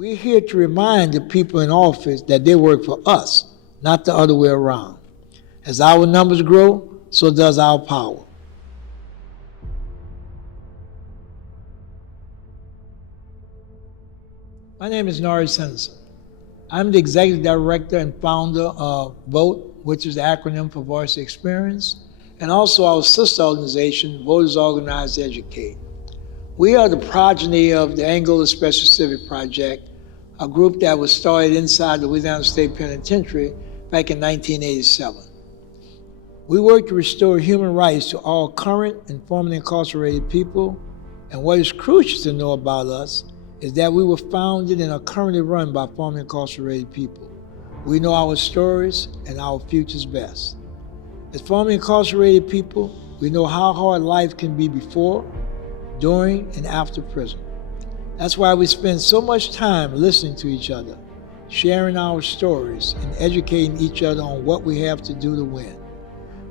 We're here to remind the people in office that they work for us, not the other way around. As our numbers grow, so does our power. My name is Norris Henderson. I'm the executive director and founder of VOTE, which is the acronym for Voice of Experience, and also our sister organization, Voters Organize to Educate. We are the progeny of the Angola Special Civic Project, a group that was started inside the Louisiana State Penitentiary back in 1987. We work to restore human rights to all current and formerly incarcerated people, and what is crucial to know about us is that we were founded and are currently run by formerly incarcerated people. We know our stories and our futures best. As formerly incarcerated people, we know how hard life can be before, during, and after prison. That's why we spend so much time listening to each other, sharing our stories, and educating each other on what we have to do to win.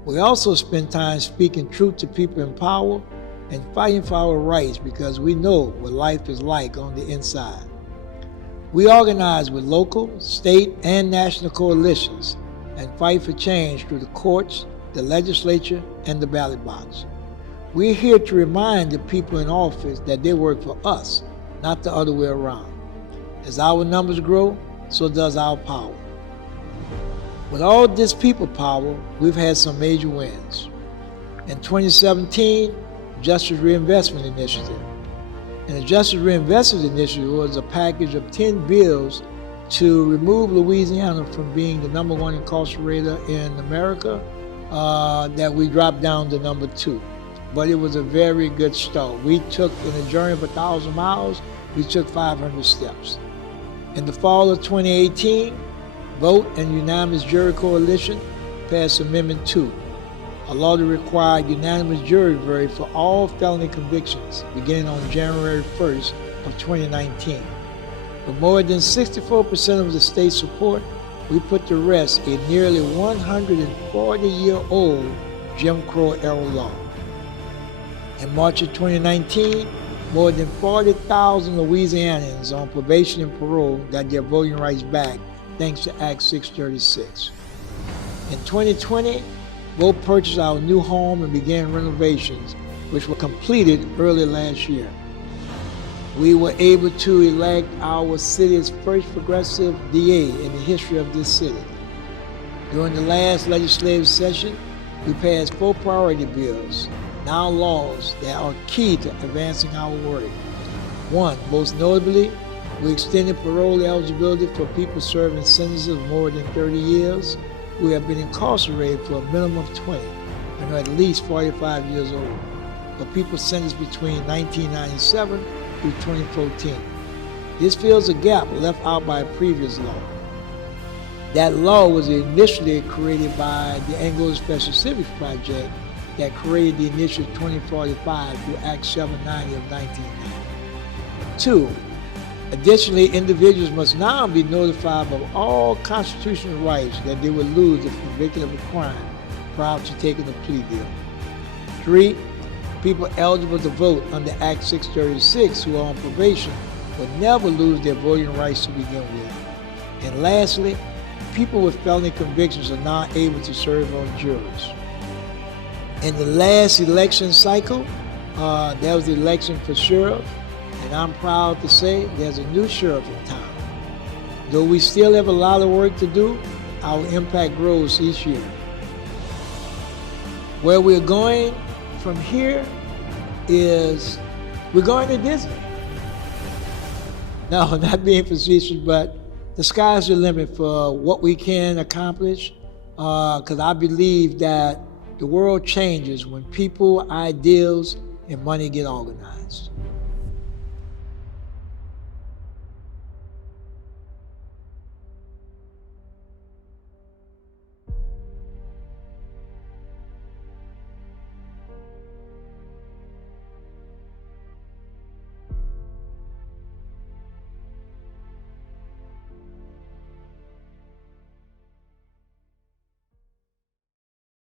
We also spend time speaking truth to people in power and fighting for our rights because we know what life is like on the inside. We organize with local, state, and national coalitions and fight for change through the courts, the legislature, and the ballot box. We're here to remind the people in office that they work for us, not the other way around. As our numbers grow, so does our power. With all this people power, we've had some major wins. In 2017, Justice Reinvestment Initiative. And the Justice Reinvestment Initiative was a package of 10 bills to remove Louisiana from being the #1 incarcerator in America, that we dropped down to #2. But it was a very good start. We took, in a journey of 1,000 miles, we took 500 steps. In the fall of 2018, VOTE and Unanimous Jury Coalition passed Amendment 2, a law that required unanimous jury verdict for all felony convictions beginning on January 1st of 2019. With more than 64% of the state's support, we put to rest a nearly 140-year-old Jim Crow era law. In March of 2019, more than 40,000 Louisianans on probation and parole got their voting rights back thanks to Act 636. In 2020, VOTE purchased our new home and began renovations, which were completed early last year. We were able to elect our city's first progressive DA in the history of this city. During the last legislative session, we passed 4 priority bills, now laws that are key to advancing our work. One, most notably, we extended parole eligibility for people serving sentences of more than 30 years who have been incarcerated for a minimum of 20 and are at least 45 years old, for people sentenced between 1997 through 2014. This fills a gap left out by a previous law. That law was initially created by the Angola Special Civic Project that created the initiative 2045 through Act 790 of 1990. 2, additionally, individuals must now be notified of all constitutional rights that they would lose if convicted of a crime prior to taking a plea deal. 3, people eligible to vote under Act 636 who are on probation will never lose their voting rights to begin with. And lastly, people with felony convictions are now able to serve on juries. In the last election cycle, there was the election for sheriff, and I'm proud to say there's a new sheriff in town. Though we still have a lot of work to do, our impact grows each year. Where we're going from here is we're going to Disney. No, not being facetious, but the sky's the limit for what we can accomplish, because I believe that the world changes when people, ideals, and money get organized.